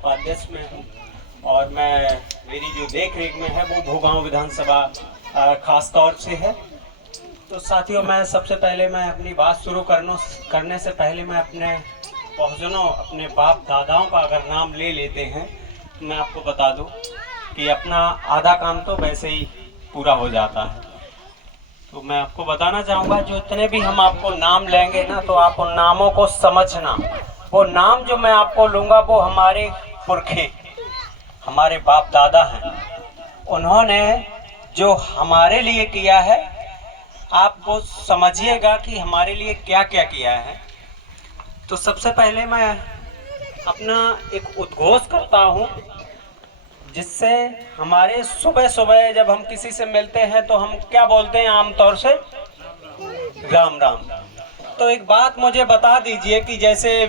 उपाध्यक्ष में हूँ और मेरी जो देख रेख में है वो भूगांव विधानसभा खास तौर से है। तो साथियों, मैं सबसे पहले अपनी बात शुरू करने से पहले मैं अपने बहुजनों, अपने बाप दादाओं का अगर नाम ले लेते हैं तो मैं आपको बता दूं कि अपना आधा काम तो वैसे ही पूरा हो जाता है। तो मैं आपको बताना चाहूँगा, जो इतने भी हम आपको नाम लेंगे ना, तो आप उन नामों को समझना। वो नाम जो मैं आपको लूँगा वो हमारे पुरखे, हमारे बाप दादा हैं। उन्होंने जो हमारे लिए किया है, आप वो समझिएगा कि हमारे लिए क्या क्या किया है। तो सबसे पहले मैं अपना एक उद्घोष करता हूँ, जिससे हमारे सुबह सुबह जब हम किसी से मिलते हैं तो हम क्या बोलते हैं आमतौर से? राम राम। तो एक बात मुझे बता दीजिए कि जैसे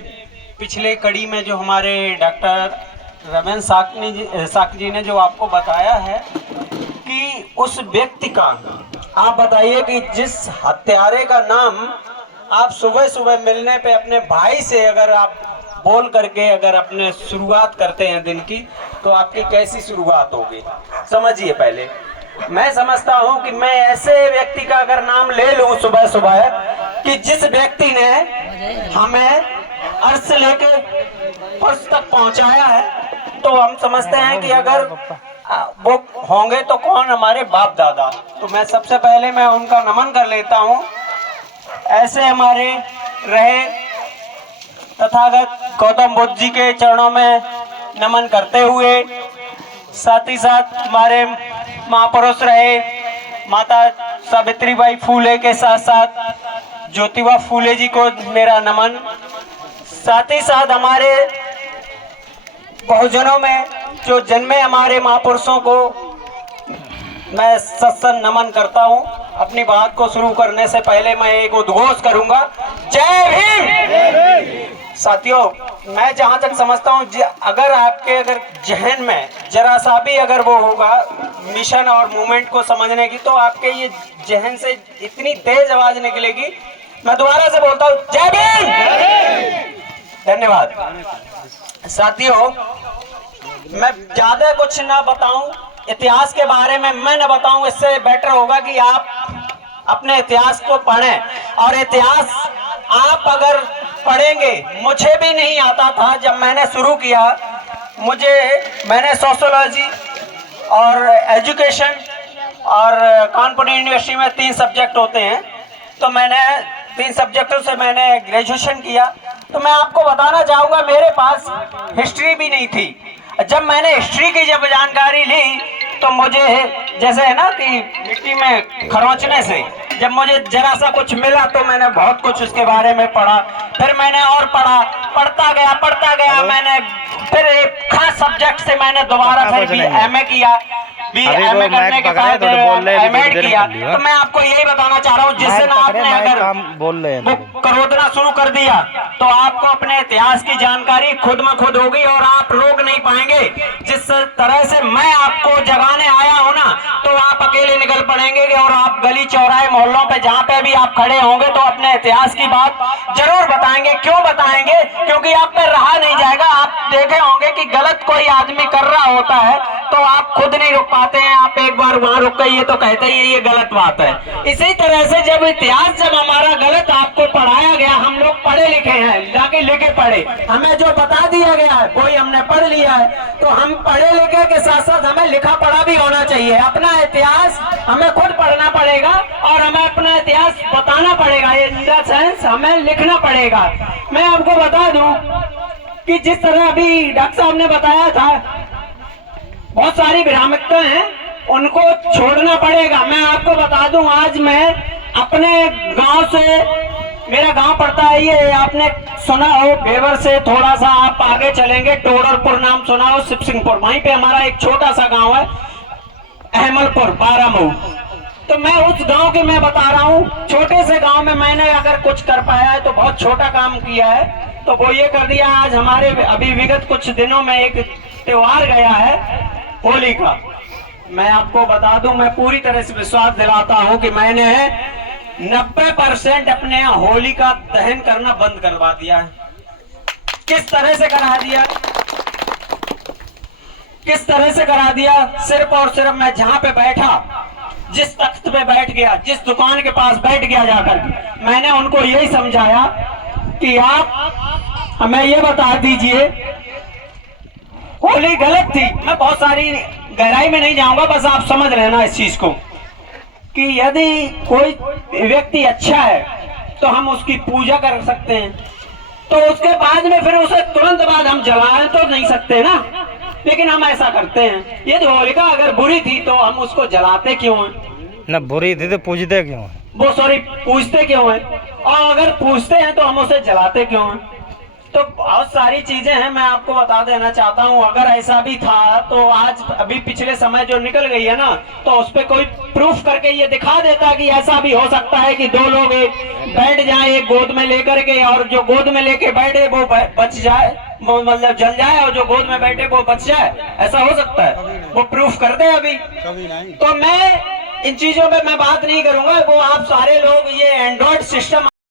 पिछले कड़ी में जो हमारे डॉक्टर रमेश साक जी ने जो आपको बताया है कि उस व्यक्ति का, आप बताइए कि जिस हत्यारे का नाम आप सुबह सुबह मिलने पे अपने भाई से अगर आप बोल करके अगर अपने शुरुआत करते हैं दिन की, तो आपकी कैसी शुरुआत होगी? समझिए। पहले मैं समझता हूं कि मैं ऐसे व्यक्ति का अगर नाम ले लूं सुबह सुबह कि जिस व्यक्ति ने हमें अर्श से लेके फर्श तक पहुंचाया है, तो हम समझते हैं कि अगर वो होंगे तो कौन? हमारे बाप दादा। तो मैं सबसे पहले मैं उनका नमन कर लेता हूं। ऐसे हमारे रहे तथागत गौतम बुद्ध जी के चरणों में नमन करते हुए, साथ ही साथ हमारे महापुरुष रहे माता सावित्रीबाई फूले के साथ साथ ज्योतिबा फूले जी को मेरा नमन। साथ ही साथ हमारे बहुजनों में जो जन्मे हमारे महापुरुषों को मैं सत्संग नमन करता हूं। अपनी बात को शुरू करने से पहले मैं एक उद्घोष करूंगा, जय भीम। साथियों, मैं जहां तक समझता हूं, अगर आपके जहन में जरा सा भी अगर वो होगा मिशन और मूवमेंट को समझने की, तो आपके ये जहन से इतनी तेज आवाज निकलेगी। मैं दोबारा से बोलता हूं, जय भीम। धन्यवाद। साथियों, मैं ज्यादा कुछ ना बताऊं, इतिहास के बारे में मैं न बताऊं, इससे बेटर होगा कि आप अपने इतिहास को पढ़ें। और इतिहास आप अगर पढ़ेंगे, मुझे भी नहीं आता था जब मैंने शुरू किया। मैंने सोशियोलॉजी और एजुकेशन और कानपुर यूनिवर्सिटी में 3 सब्जेक्ट होते हैं, तो मैंने 3 सब्जेक्टों से मैंने ग्रेजुएशन किया। तो मैं आपको बताना चाहूँगा, मेरे पास हिस्ट्री भी नहीं थी। जब मैंने हिस्ट्री की जब जानकारी ली, तो मुझे जैसे है ना कि मिट्टी में खरोंचने से जब मुझे जरा सा कुछ मिला, तो मैंने बहुत कुछ उसके बारे में पढ़ा। फिर मैंने और पढ़ता गया। मैंने फिर एक खास सब्जेक्ट से मैंने दोबारा फिर भी एमए किया। एमए करने के बाद एमएड किया। तो मैं आपको यही बताना चाह रहा हूँ, जिस दिन आपने अगर करोदना शुरू कर दिया, तो आपको अपने इतिहास की जानकारी खुद में खुद होगी और आप रोक नहीं पाएंगे। जिस तरह से मैं आपको जगाने आया हूँ ना, तो आप अकेले निकल पड़ेंगे और आप गली चौराहे मोहल्लों पे जहाँ पे भी आप खड़े होंगे, तो अपने इतिहास की बात जरूर बताएंगे। क्यों बताएंगे? क्योंकि आप पे रहा नहीं जाएगा। आप देखे होंगे कि गलत कोई आदमी कर रहा होता है तो आप खुद नहीं रुक पाते हैं। आप एक बार वहां रुक गए तो कहते हैं ये गलत बात है। इसी तरह से जब हमारा गलत आपको पढ़ाया गया, हम लोग पढ़े लिखे हैं, जाके लिखे पढ़े, हमें जो बता दिया गया है कोई हमने पढ़ लिया है, तो हम पढ़े लिखे के साथ साथ हमें लिखा पढ़ा भी होना चाहिए। अपना इतिहास हमें खुद पढ़ना पड़ेगा और हमें अपना इतिहास बताना पड़ेगा। इन द सेंस हमें लिखना पड़ेगा। मैं आपको बता दूं कि जिस तरह अभी डॉक्टर साहब ने बताया था, बहुत सारी भ्रामकताएं हैं, उनको छोड़ना पड़ेगा। मैं आपको बता दूं, आज मैं अपने गांव से, मेरा गांव पड़ता है, ये आपने सुना हो बेवर से थोड़ा सा आप आगे चलेंगे, टोडरपुर नाम सुना हो, शिवसिंहपुर, वहीं पे हमारा एक छोटा सा गांव है, अहमलपुर, बारामऊ। तो मैं उस गांव के मैं बता रहा हूँ, छोटे से गांव में मैंने अगर कुछ कर पाया है तो बहुत छोटा काम किया है। तो वो ये कर दिया, आज हमारे अभी विगत कुछ दिनों में एक त्योहार गया है, होली का। मैं आपको बता दूं, मैं पूरी तरह से विश्वास दिलाता हूं कि मैंने 90% अपने यहाँ होली का दहन करना बंद करवा दिया है। किस तरह से करा दिया? किस तरह से करा दिया। सिर्फ और सिर्फ मैं जहां पे बैठा, जिस तख्त पे बैठ गया, जिस दुकान के पास बैठ गया जाकर के, मैंने उनको यही समझाया कि आप हमें ये बता दीजिए, होली गलत थी। मैं बहुत सारी गहराई में नहीं जाऊंगा, बस आप समझ लेना इस चीज को कि यदि कोई व्यक्ति अच्छा है तो हम उसकी पूजा कर सकते हैं, तो उसके बाद में फिर उसे तुरंत बाद हम जलाएं तो नहीं सकते ना, लेकिन हम ऐसा करते हैं। यदि होलिका अगर बुरी थी तो हम उसको जलाते क्यों हैं? ना बुरी थी तो पूजते क्यों हैं? वो सॉरी पूछते क्यों हैं? और अगर पूछते हैं तो हम उसे जलाते क्यों हैं? तो बहुत सारी चीजें हैं, मैं आपको बता देना चाहता हूं। अगर ऐसा भी था तो आज अभी पिछले समय जो निकल गई है ना, तो उस पर कोई प्रूफ करके ये दिखा देता कि ऐसा भी हो सकता है कि दो लोग बैठ जाए एक गोद में लेकर के, और जो गोद में लेके बैठे वो बच जाए, मतलब जल जाए, और जो गोद में बैठे वो बच जाए। ऐसा हो सकता है? वो प्रूफ कर दे अभी। कभी नहीं। तो मैं इन चीजों पे मैं बात नहीं करूंगा। वो आप सारे लोग ये एंड्रॉइड सिस्टम